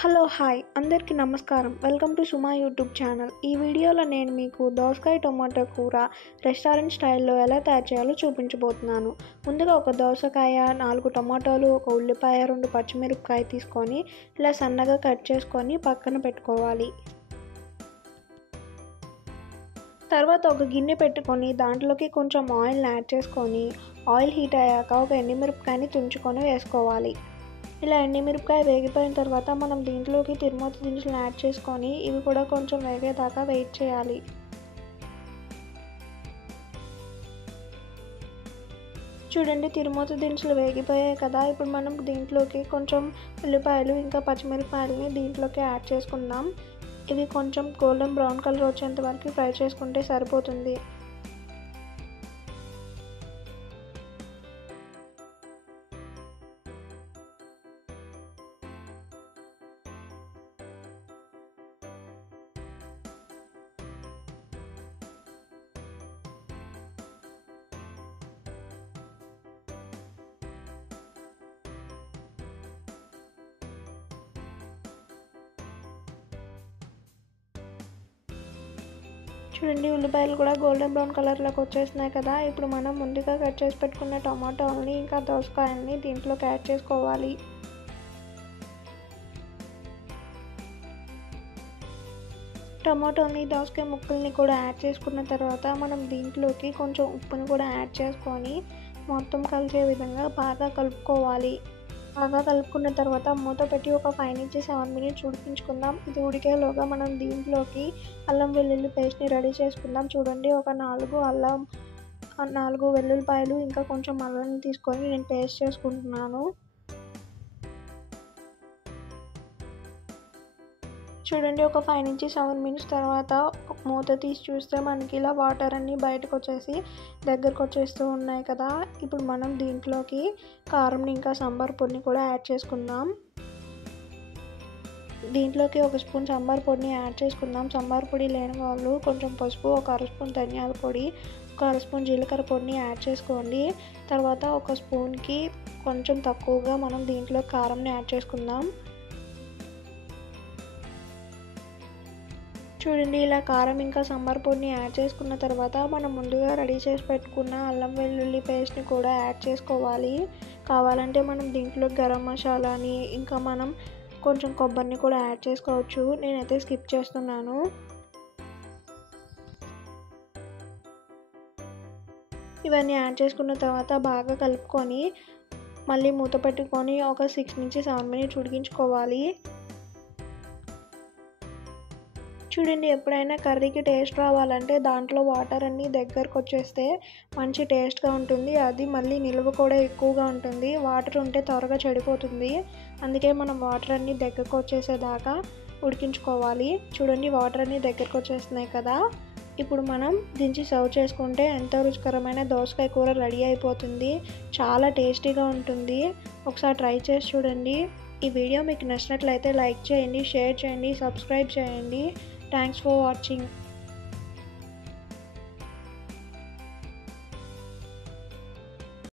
Hello hi అందరికీ నమస్కారం. Welcome to Suma YouTube channel. ఈ వీడియోలో నేను మీకు దోసకాయ టొమాటో కూర రెస్టారెంట్ స్టైల్లో ఎలా తయారు చేయాలో చూపించబోతున్నాను. ముందుగా ఒక దోసకాయ, 4 టొమాటోలు, ఒక ఉల్లిపాయ, 2 పచ్చిమిరపకాయ తీసుకొని ఇలా సన్నగా కట్ చేసుకొని పక్కన పెట్టుకోవాలి. తర్వాత ఒక గిన్నె పెట్టుకొని దాంట్లోకి కొంచెం ఆయిల్ యాడ్ చేసుకొని ఆయిల్ హీట్ అయ్యాక ఒక ఎండుమిరపకాయని తుంచుకొని వేసుకోవాలి. ఇలా ఎండుమిరపకాయ వేగిపోయిన తర్వాత మనం దీంట్లోకి తిరుమూత దినుసులు యాడ్ చేసుకొని ఇవి కూడా కొంచెం వేగేదాకా వెయిట్ చేయాలి. చూడండి, తిరుమూత దినుసులు వేగిపోయాయి కదా. ఇప్పుడు మనం దీంట్లోకి కొంచెం ఉల్లిపాయలు ఇంకా పచ్చిమిరపకాయలని దీంట్లోకి యాడ్ చేసుకుందాం. ఇవి కొంచెం గోల్డెన్ బ్రౌన్ కలర్ వచ్చేంత వరకు ఫ్రై చేసుకుంటే సరిపోతుంది. చూడండి, ఉల్లిపాయలు కూడా గోల్డెన్ బ్రౌన్ కలర్లోకి వచ్చేసినాయి కదా. ఇప్పుడు మనం ముందుగా కట్ చేసి పెట్టుకున్న టమాటోల్ని ఇంకా దోసకాయల్ని దీంట్లోకి యాడ్ చేసుకోవాలి. టమాటోని, దోసకాయ ముక్కల్ని కూడా యాడ్ చేసుకున్న తర్వాత మనం దీంట్లోకి కొంచెం ఉప్పుని కూడా యాడ్ చేసుకొని మొత్తం కలిసే విధంగా బాగా కలుపుకోవాలి. బాగా కలుపుకున్న తర్వాత మూత పెట్టి ఒక 5 నుంచి 7 మినిట్స్ ఉడికించుకుందాం. ఇది ఉడికేలోగా మనం దీంట్లోకి అల్లం వెల్లుల్లి పేస్ట్ని రెడీ చేసుకుందాం. చూడండి, ఒక 4 వెల్లుల్లిపాయలు ఇంకా కొంచెం అల్లం తీసుకొని నేను పేస్ట్ చేసుకుంటున్నాను. చూడండి, ఒక 5 నుంచి 7 మినిట్స్ తర్వాత మూత తీసి చూస్తే మనకి ఇలా వాటర్ అన్నీ బయటకు వచ్చేసి దగ్గరకు వచ్చేస్తూ ఉన్నాయి కదా. ఇప్పుడు మనం దీంట్లోకి కారంని ఇంకా సాంబార్ పొడిని కూడా యాడ్ చేసుకుందాం. దీంట్లోకి 1 స్పూన్ సాంబార్ పొడిని యాడ్ చేసుకుందాం. సాంబార్ పొడి లేని వాళ్ళు కొంచెం పసుపు, 1 అర స్పూన్ ధనియాల పొడి, 1 అర స్పూన్ జీలకర్ర పొడిని యాడ్ చేసుకోండి. తర్వాత 1 స్పూన్కి కొంచెం తక్కువగా మనం దీంట్లో కారంని యాడ్ చేసుకుందాం. చూడండి, ఇలా కారం ఇంకా సాంబార్ పొడిని యాడ్ చేసుకున్న తర్వాత మనం ముందుగా రెడీ చేసి పెట్టుకున్న అల్లం వెల్లుల్లి పేస్ట్ని కూడా యాడ్ చేసుకోవాలి. కావాలంటే మనం దీంట్లో గరం మసాలాని ఇంకా మనం కొంచెం కొబ్బరిని కూడా యాడ్ చేసుకోవచ్చు. నేనైతే స్కిప్ చేస్తున్నాను. ఇవన్నీ యాడ్ చేసుకున్న తర్వాత బాగా కలుపుకొని మళ్ళీ మూత పెట్టుకొని ఒక 6 నుంచి 7 మినిట్స్ ఉడికించుకోవాలి. చూడండి, ఎప్పుడైనా కర్రీకి టేస్ట్ రావాలంటే దాంట్లో వాటర్ అన్నీ దగ్గరకు వచ్చేస్తే మంచి టేస్ట్గా ఉంటుంది. అది మళ్ళీ నిల్వ కూడా ఎక్కువగా ఉంటుంది. వాటర్ ఉంటే త్వరగా చెడిపోతుంది. అందుకే మనం వాటర్ అన్నీ దగ్గరకు వచ్చేసేదాకా ఉడికించుకోవాలి. చూడండి, వాటర్ అన్నీ దగ్గరకు వచ్చేస్తున్నాయి కదా. ఇప్పుడు మనం దించి సర్వ్ చేసుకుంటే ఎంతో రుచికరమైన దోసకాయ కూర రెడీ అయిపోతుంది. చాలా టేస్టీగా ఉంటుంది. ఒకసారి ట్రై చేసి చూడండి. ఈ వీడియో మీకు నచ్చినట్లయితే లైక్ చేయండి, షేర్ చేయండి, సబ్స్క్రైబ్ చేయండి. Thanks for watching.